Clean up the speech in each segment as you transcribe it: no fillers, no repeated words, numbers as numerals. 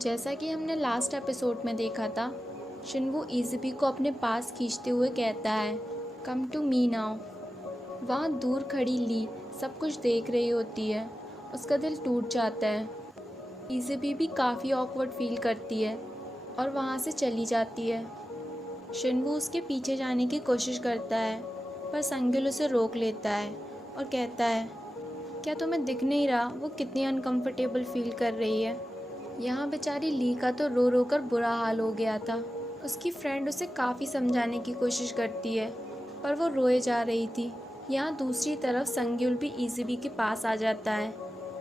जैसा कि हमने लास्ट एपिसोड में देखा था, शिनवू इज़ुबी को अपने पास खींचते हुए कहता है, कम टू मी नाउ। वहाँ दूर खड़ी ली सब कुछ देख रही होती है। उसका दिल टूट जाता है। इज़ुबी भी काफ़ी ऑकवर्ड फील करती है और वहाँ से चली जाती है। शिनवू उसके पीछे जाने की कोशिश करता है, पर संगिल उसे रोक लेता है और कहता है, क्या तुम्हें दिख नहीं रहा वो कितनी अनकंफर्टेबल फील कर रही है। यहाँ बेचारी ली का तो रो रो कर बुरा हाल हो गया था। उसकी फ्रेंड उसे काफ़ी समझाने की कोशिश करती है, पर वो रोए जा रही थी। यहाँ दूसरी तरफ संग्युल भी इज़ुबी के पास आ जाता है,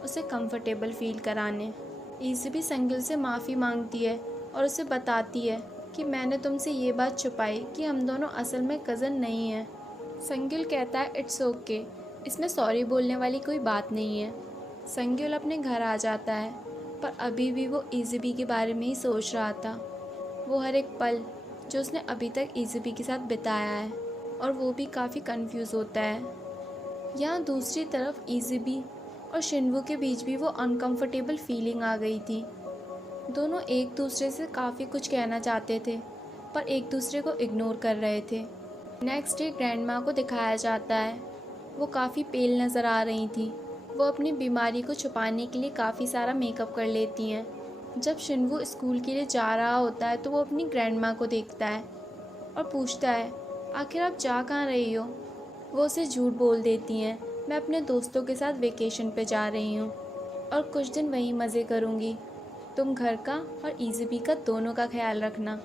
उसे कंफर्टेबल फील कराने। इज़ुबी संग्युल से माफ़ी मांगती है और उसे बताती है कि मैंने तुमसे ये बात छुपाई कि हम दोनों असल में कज़न नहीं हैं। संग्युल कहता है इट्स ओके, इसमें सॉरी बोलने वाली कोई बात नहीं है। संग्युल अपने घर आ जाता है, पर अभी भी वो इज़ुबी के बारे में ही सोच रहा था। वो हर एक पल जो उसने अभी तक इज़ुबी के साथ बिताया है, और वो भी काफ़ी कंफ्यूज होता है। यहाँ दूसरी तरफ इज़ुबी और शिनवू के बीच भी वो अनकंफर्टेबल फीलिंग आ गई थी। दोनों एक दूसरे से काफ़ी कुछ कहना चाहते थे, पर एक दूसरे को इग्नोर कर रहे थे। नेक्स्ट डे ग्रैंडमा को दिखाया जाता है। वो काफ़ी पेल नज़र आ रही थी। वो अपनी बीमारी को छुपाने के लिए काफ़ी सारा मेकअप कर लेती हैं। जब शिनवू स्कूल के लिए जा रहा होता है तो वो अपनी ग्रैंडमा को देखता है और पूछता है, आखिर आप जा कहाँ रही हो। वो उसे झूठ बोल देती हैं, मैं अपने दोस्तों के साथ वेकेशन पे जा रही हूँ और कुछ दिन वहीं मज़े करूँगी। तुम घर का और इज़ुबी का दोनों का ख्याल रखना।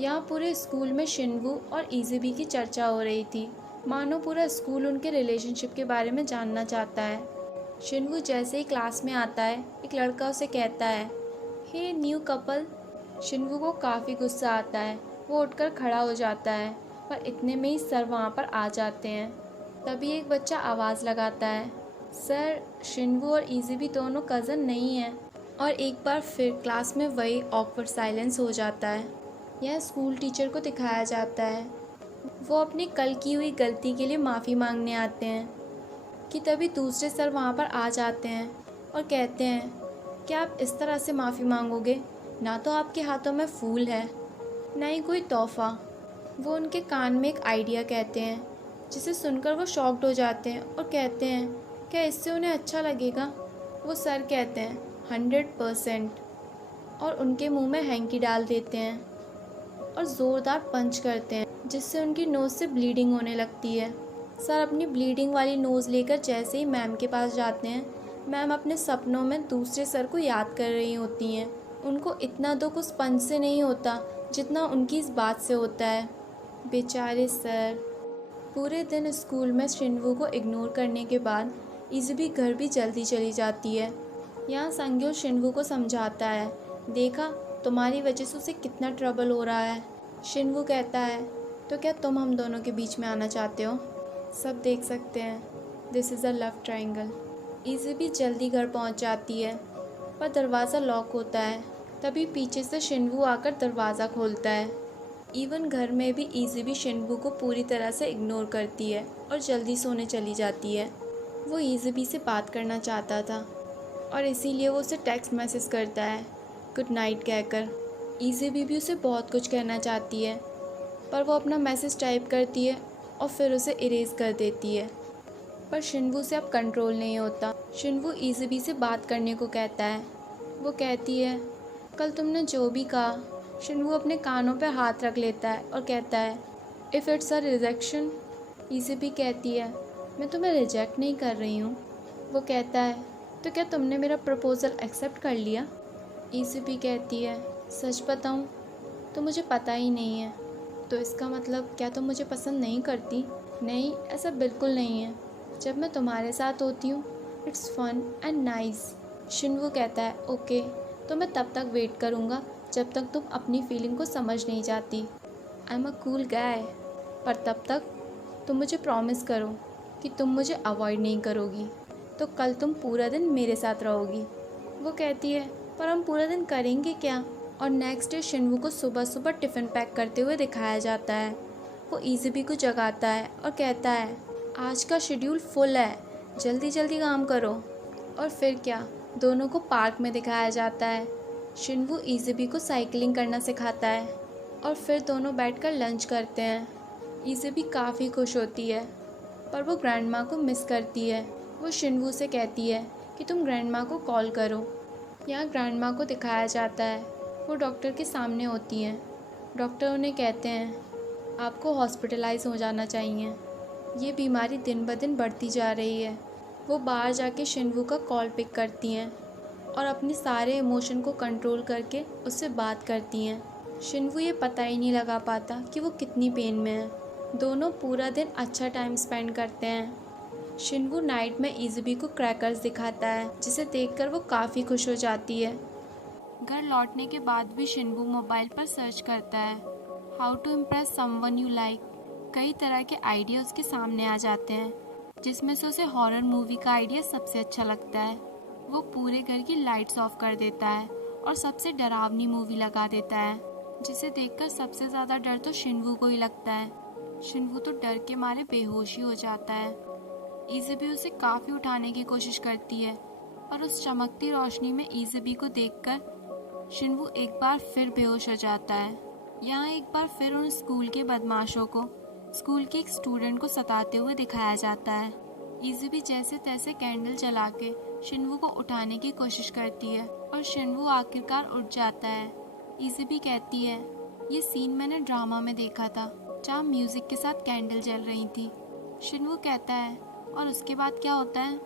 यहाँ पूरे स्कूल में शिनवू और इज़ुबी की चर्चा हो रही थी, मानो पूरा स्कूल उनके रिलेशनशिप के बारे में जानना चाहता है। शिनवू जैसे ही क्लास में आता है, एक लड़का उसे कहता है, हे न्यू कपल। शिनवू को काफ़ी गुस्सा आता है। वो उठकर खड़ा हो जाता है, पर इतने में ही सर वहाँ पर आ जाते हैं। तभी एक बच्चा आवाज़ लगाता है, सर शिनवू और इज़ुबी दोनों कज़न नहीं हैं। और एक बार फिर क्लास में वही ऑकवर्ड साइलेंस हो जाता है। यह स्कूल टीचर को दिखाया जाता है। वो अपनी कल की हुई गलती के लिए माफ़ी मांगने आते हैं कि तभी दूसरे सर वहाँ पर आ जाते हैं और कहते हैं, क्या आप इस तरह से माफ़ी मांगोगे? ना तो आपके हाथों में फूल है, ना ही कोई तोहफ़ा। वो उनके कान में एक आइडिया कहते हैं, जिसे सुनकर वो शॉक्ड हो जाते हैं और कहते हैं, क्या इससे उन्हें अच्छा लगेगा? वो सर कहते हैं 100%, और उनके मुंह में हैंकी डाल देते हैं और ज़ोरदार पंच करते हैं, जिससे उनकी नोज़ से ब्लीडिंग होने लगती है। सर अपनी ब्लीडिंग वाली नोज़ लेकर जैसे ही मैम के पास जाते हैं, मैम अपने सपनों में दूसरे सर को याद कर रही होती हैं। उनको इतना दुख उस पंच से नहीं होता जितना उनकी इस बात से होता है। बेचारे सर। पूरे दिन स्कूल में शिनवू को इग्नोर करने के बाद इज़ुबी घर भी जल्दी चली जाती है। यहाँ संग्युल शिनवू को समझाता है, देखा तुम्हारी वजह से उसे कितना ट्रबल हो रहा है। शिनवू कहता है, तो क्या तुम हम दोनों के बीच में आना चाहते हो? सब देख सकते हैं, this is a love triangle. इज़ुबी जल्दी घर पहुँच जाती है, पर दरवाज़ा लॉक होता है। तभी पीछे से शिनवू आकर दरवाज़ा खोलता है। इवन घर में भी इज़ुबी शिनवू को पूरी तरह से इग्नोर करती है और जल्दी सोने चली जाती है। वो इज़ुबी से बात करना चाहता था और इसीलिए वो उसे टेक्स्ट मैसेज करता है, गुड नाइट कहकर। इज़ुबी भी उसे बहुत कुछ कहना चाहती है, पर वो अपना मैसेज टाइप करती है और फिर उसे इरेज कर देती है। पर शिनवू से अब कंट्रोल नहीं होता। शिनवू इज़ुबी से बात करने को कहता है। वो कहती है, कल तुमने जो भी कहा। शिनवू अपने कानों पर हाथ रख लेता है और कहता है, इफ़ इट्स अ रिजेक्शन। इज़ुबी कहती है, मैं तुम्हें रिजेक्ट नहीं कर रही हूँ। वो कहता है, तो क्या तुमने मेरा प्रपोज़ल एक्सेप्ट कर लिया? इज़ुबी कहती है, सच बताऊँ तो मुझे पता ही नहीं है। तो इसका मतलब क्या तुम मुझे पसंद नहीं करती? नहीं, ऐसा बिल्कुल नहीं है। जब मैं तुम्हारे साथ होती हूँ इट्स फन एंड नाइस। शिनवू कहता है, ओके, तो मैं तब तक वेट करूँगा जब तक तुम अपनी फीलिंग को समझ नहीं जाती। I am a cool guy. पर तब तक तुम मुझे प्रॉमिस करो कि तुम मुझे अवॉइड नहीं करोगी, तो कल तुम पूरा दिन मेरे साथ रहोगी। वो कहती है, पर हम पूरा दिन करेंगे क्या? और नेक्स्ट डे शिनवू को सुबह सुबह टिफ़िन पैक करते हुए दिखाया जाता है। वो इज़ुबी को जगाता है और कहता है, आज का शेड्यूल फुल है, जल्दी जल्दी काम करो। और फिर क्या, दोनों को पार्क में दिखाया जाता है। शिनवू इज़बी को साइकिलिंग करना सिखाता है और फिर दोनों बैठकर लंच करते हैं। इज़बी काफ़ी खुश होती है पर वो ग्रैंडमा को मिस करती है। वो शिनवू से कहती है कि तुम ग्रैंडमा को कॉल करो। यहाँ ग्रैंडमा को दिखाया जाता है, वो डॉक्टर के सामने होती हैं। डॉक्टर उन्हें कहते हैं आपको हॉस्पिटलाइज हो जाना चाहिए, ये बीमारी दिन ब दिन बढ़ती जा रही है। वो बाहर जाके शिनवू का कॉल पिक करती हैं और अपने सारे इमोशन को कंट्रोल करके उससे बात करती हैं। शिनवू ये पता ही नहीं लगा पाता कि वो कितनी पेन में है। दोनों पूरा दिन अच्छा टाइम स्पेंड करते हैं। शिनवू नाइट में इज़बी को क्रैकर्स दिखाता है जिसे देखकर वो काफ़ी खुश हो जाती है। घर लौटने के बाद भी शिनवू मोबाइल पर सर्च करता है how to impress someone you like. कई तरह के आइडिया उसके सामने आ जाते हैं जिसमें से उसे हॉरर मूवी का आइडिया सबसे अच्छा लगता है। वो पूरे घर की लाइट्स ऑफ कर देता है और सबसे डरावनी मूवी लगा देता है जिसे देखकर सबसे ज़्यादा डर तो शिनवू को ही लगता है। शिनवू तो डर के मारे बेहोश ही हो जाता है। इज़बी उसे काफ़ी उठाने की कोशिश करती है और उस चमकती रोशनी में इज़बी को देखकर शिनवू एक बार फिर बेहोश हो जाता है। यहाँ एक बार फिर उन स्कूल के बदमाशों को स्कूल के एक स्टूडेंट को सताते हुए दिखाया जाता है। इज़बी जैसे तैसे कैंडल जला के शिनवू को उठाने की कोशिश करती है और शिनवू आखिरकार उठ जाता है। इज़बी कहती है ये सीन मैंने ड्रामा में देखा था जहाँ म्यूजिक के साथ कैंडल जल रही थी। शिनवू कहता है और उसके बाद क्या होता है?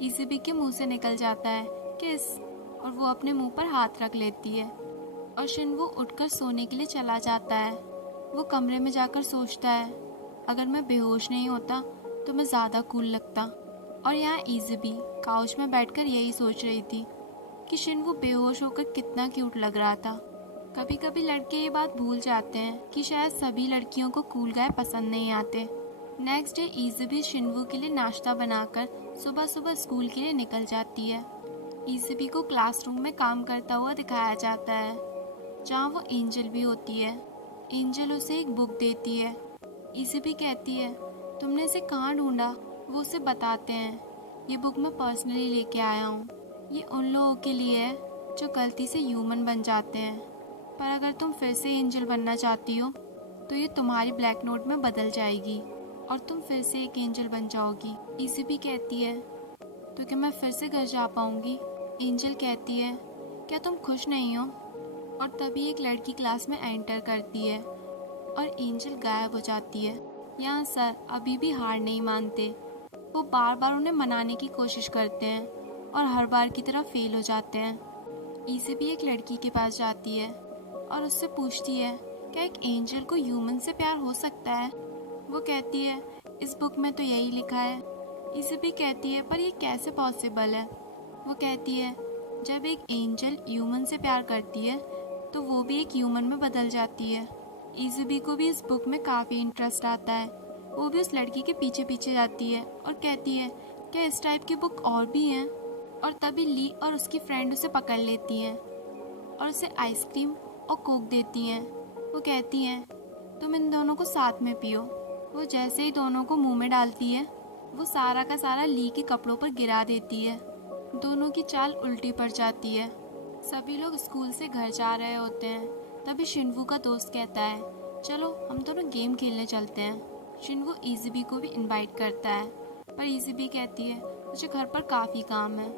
इज़बी के मुंह से निकल जाता है किस, और वो अपने मुंह पर हाथ रख लेती है और शिनवू उठकर सोने के लिए चला जाता है। वो कमरे में जाकर सोचता है अगर मैं बेहोश नहीं होता तो मैं ज़्यादा कूल लगता। और यहाँ इज़बी काउच में बैठकर यही सोच रही थी कि शिनवू बेहोश होकर कितना क्यूट लग रहा था। कभी कभी लड़के ये बात भूल जाते हैं कि शायद सभी लड़कियों को कूल गाय पसंद नहीं आते। नेक्स्ट डे इज़बी शिनवू के लिए नाश्ता बनाकर सुबह सुबह स्कूल के लिए निकल जाती है। इज़बी को क्लासरूम में काम करता हुआ दिखाया जाता है जहाँ वो एंजल भी होती है। एंजल उसे एक बुक देती है। इज़बी कहती है तुमने इसे कहाँ ढूंढा? वो उसे बताते हैं ये बुक मैं पर्सनली लेके आया हूँ। ये उन लोगों के लिए है जो गलती से ह्यूमन बन जाते हैं, पर अगर तुम फिर से एंजल बनना चाहती हो तो ये तुम्हारी ब्लैक नोट में बदल जाएगी और तुम फिर से एक एंजल बन जाओगी। इज़बी कहती है तो क्या मैं फिर से घर जा पाऊंगी? एंजल कहती है क्या तुम खुश नहीं हो? और तभी एक लड़की क्लास में एंटर करती है और एंजल गायब हो जाती है। यहाँ सर अभी भी हार नहीं मानते। वो बार बार उन्हें मनाने की कोशिश करते हैं और हर बार की तरह फेल हो जाते हैं। इज़बी एक लड़की के पास जाती है और उससे पूछती है क्या एक एंजल को ह्यूमन से प्यार हो सकता है? वो कहती है इस बुक में तो यही लिखा है। इज़बी कहती है पर ये कैसे पॉसिबल है? वो कहती है जब एक एंजल ह्यूमन से प्यार करती है तो वो भी एक ह्यूमन में बदल जाती है। इज़बी को भी इस बुक में काफ़ी इंटरेस्ट आता है। वो भी उस लड़की के पीछे पीछे जाती है और कहती है क्या इस टाइप की बुक और भी हैं? और तभी ली और उसकी फ्रेंड उसे पकड़ लेती हैं और उसे आइसक्रीम और कोक देती हैं। वो कहती हैं तुम इन दोनों को साथ में पियो। वो जैसे ही दोनों को मुंह में डालती है वो सारा का सारा ली के कपड़ों पर गिरा देती है। दोनों की चाल उल्टी पड़ जाती है। सभी लोग स्कूल से घर जा रहे होते हैं। तभी शिनवू का दोस्त कहता है चलो हम दोनों गेम खेलने चलते हैं। शिनवू इज़बी को भी इनवाइट करता है पर इज़बी कहती है मुझे घर पर काफ़ी काम है।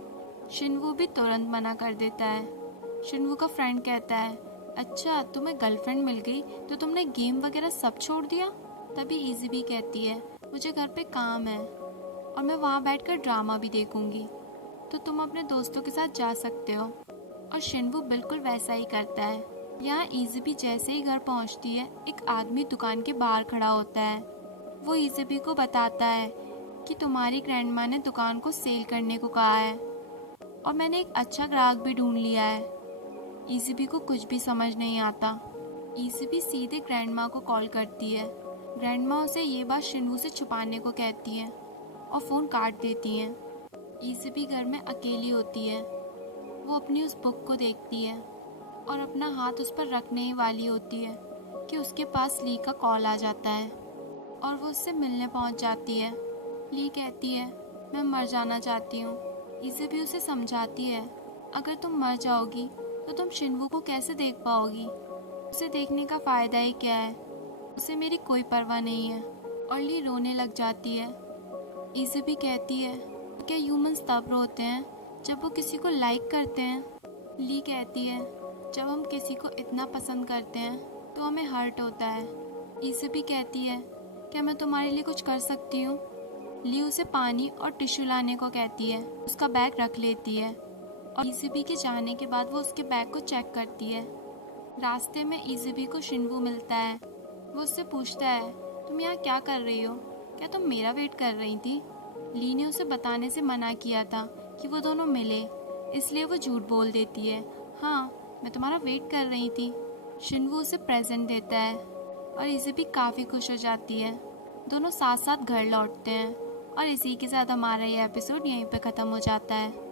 शिनवू भी तुरंत मना कर देता है। शिनवू का फ्रेंड कहता है अच्छा तुम्हें गर्लफ्रेंड मिल गई तो तुमने गेम वगैरह सब छोड़ दिया? तभी इज़बी कहती है मुझे घर पे काम है और मैं वहाँ बैठकर ड्रामा भी देखूंगी, तो तुम अपने दोस्तों के साथ जा सकते हो। और शिनवू बिल्कुल वैसा ही करता है। यहाँ इज़बी जैसे ही घर पहुँचती है एक आदमी दुकान के बाहर खड़ा होता है। वो इज़बी को बताता है कि तुम्हारी ग्रैंडमा ने दुकान को सेल करने को कहा है और मैंने एक अच्छा ग्राहक भी ढूंढ लिया है। इज़बी को कुछ भी समझ नहीं आता। इज़बी सीधे ग्रैंडमा को कॉल करती है। ग्रैंडमा उसे ये बात शिनवू से छुपाने को कहती है और फ़ोन काट देती हैं। इज़बी घर में अकेली होती है। वो अपनी उस बुक को देखती है और अपना हाथ उस पर रखने ही वाली होती है कि उसके पास ली का कॉल आ जाता है और वो उससे मिलने पहुंच जाती है। ली कहती है मैं मर जाना चाहती हूँ। इज़बी उसे समझाती है अगर तुम मर जाओगी तो तुम शिन्वू को कैसे देख पाओगी? उसे देखने का फ़ायदा ही क्या है? उसे मेरी कोई परवाह नहीं है। और ली रोने लग जाती है। इज़ेबी कहती है, क्या ह्यूमंस तब रोते हैं जब वो किसी को लाइक करते हैं? ली कहती है, जब हम किसी को इतना पसंद करते हैं तो हमें हर्ट होता है। इज़ेबी कहती है, क्या मैं तुम्हारे लिए कुछ कर सकती हूँ? ली उसे पानी और टिश्यू लाने को कहती है। उसका बैग रख लेती है और इज़ेबी के जाने के बाद वो उसके बैग को चेक करती है। रास्ते में इज़ेबी को शिन्वू मिलता है। वो उससे पूछता है, तुम यहाँ क्या कर रही हो? क्या तुम मेरा वेट कर रही थी? ली ने उसे बताने से मना किया था कि वो दोनों मिले, इसलिए वो झूठ बोल देती है। हाँ, मैं तुम्हारा वेट कर रही थी। शिन्वू उसे प्रेजेंट देता है और इज़ेबी काफ़ी खुश हो जाती है। दोनों साथ साथ घर लौटते हैं और इसी के साथ हमारा ये एपिसोड यहीं पे ख़त्म हो जाता है।